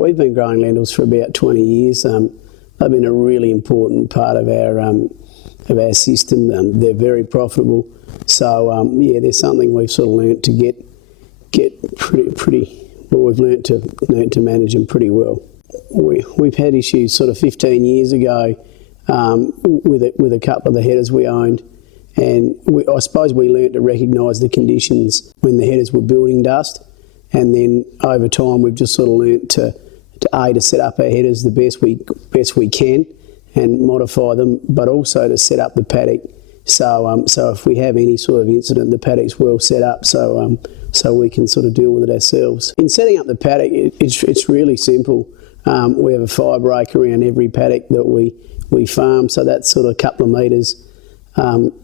We've been growing lentils for about 20 years. They've been a really important part of our system. They're very profitable. So they're something we've sort of learnt to get pretty. Well, we've learnt to manage them pretty well. We've had issues sort of 15 years ago with a couple of the headers we owned, and I suppose we learnt to recognise the conditions when the headers were building dust, and then over time we've just sort of learnt to set up our headers the best we can and modify them, but also to set up the paddock. So if we have any sort of incident, the paddock's well set up, so we can sort of deal with it ourselves. In setting up the paddock, it's really simple. We have a fire break around every paddock that we farm, so that's sort of a couple of metres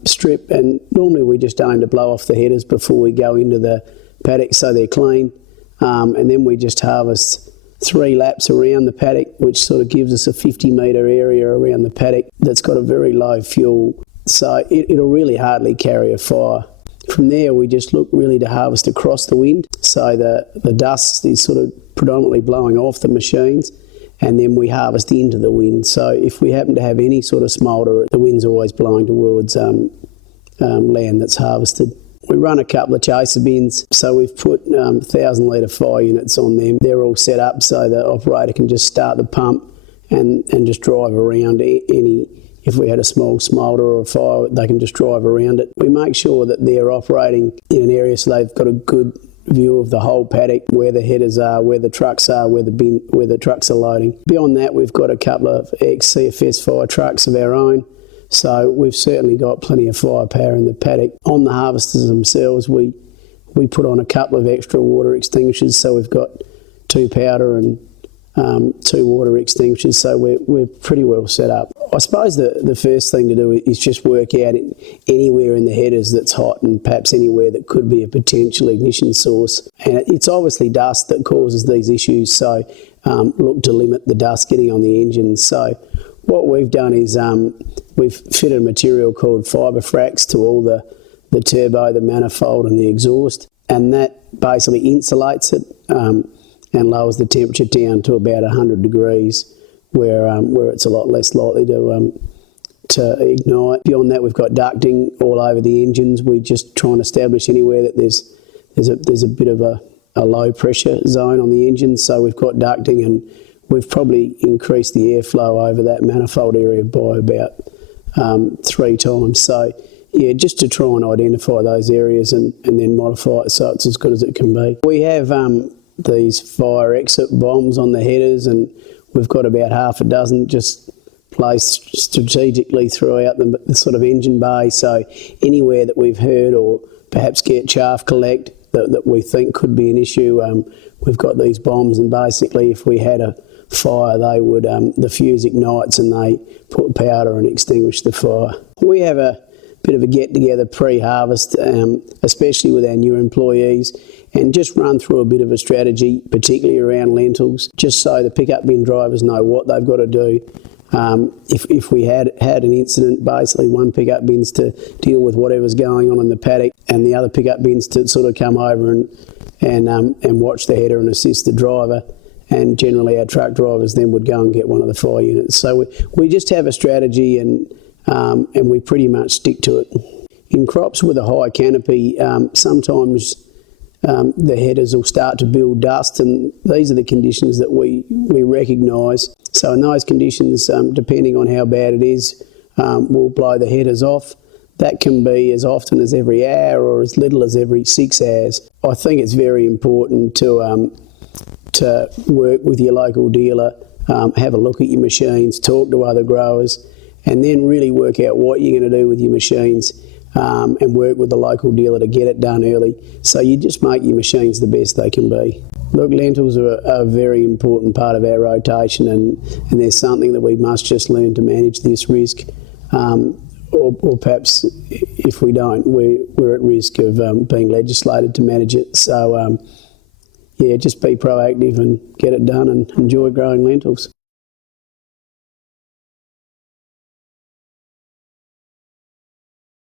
strip, and normally we just aim to blow off the headers before we go into the paddock so they're clean, and then we just harvest 3 laps around the paddock, which sort of gives us a 50-metre area around the paddock that's got a very low fuel, so it'll really hardly carry a fire. From there we just look really to harvest across the wind, so the dust is sort of predominantly blowing off the machines, and then we harvest into the wind. So if we happen to have any sort of smoulder, the wind's always blowing towards land that's harvested. We run a couple of chaser bins, so we've put 1,000 litre fire units on them. They're all set up so the operator can just start the pump and just drive around any. If we had a small smoulder or a fire, they can just drive around it. We make sure that they're operating in an area so they've got a good view of the whole paddock, where the headers are, where the trucks are, where the trucks are loading. Beyond that, we've got a couple of ex-CFS fire trucks of our own, so we've certainly got plenty of firepower in the paddock. On the harvesters themselves, we put on a couple of extra water extinguishers, so we've got 2 powder and 2 water extinguishers, so we're pretty well set up. I suppose the first thing to do is just work out anywhere in the headers that's hot, and perhaps anywhere that could be a potential ignition source. And it's obviously dust that causes these issues, so look to limit the dust getting on the engine. So what we've done is we've fitted a material called fibre fracs to all the turbo, the manifold and the exhaust, and that basically insulates it and lowers the temperature down to about 100 degrees, where it's a lot less likely to ignite. Beyond that, we've got ducting all over the engines. We just try and establish anywhere that there's a bit of a low pressure zone on the engine, so we've got ducting, and we've probably increased the airflow over that manifold area by about 3 times. So yeah, just to try and identify those areas and then modify it so it's as good as it can be. We have these fire exit bombs on the headers, and we've got about half a dozen just placed strategically throughout the sort of engine bay, so anywhere that we've heard or perhaps get chaff collect that we think could be an issue, we've got these bombs, and basically if we had a fire, they would the fuse ignites and they put powder and extinguish the fire. We have a bit of a get-together pre-harvest, especially with our new employees, and just run through a bit of a strategy, particularly around lentils, just so the pickup bin drivers know what they've got to do. If we had an incident, basically one pickup bin's to deal with whatever's going on in the paddock, and the other pickup bin's to sort of come over and watch the header and assist the driver. And generally our truck drivers then would go and get one of the fire units. So we just have a strategy, and we pretty much stick to it. In crops with a high canopy, sometimes the headers will start to build dust, and these are the conditions that we recognise. So in those conditions, depending on how bad it is, we'll blow the headers off. That can be as often as every hour or as little as every 6 hours. I think it's very important to work with your local dealer, have a look at your machines, talk to other growers, and then really work out what you're going to do with your machines, and work with the local dealer to get it done early. So you just make your machines the best they can be. Look, lentils are a very important part of our rotation, and there's something that we must just learn to manage this risk. Or perhaps if we don't, we're at risk of being legislated to manage it. So yeah, just be proactive and get it done and enjoy growing lentils.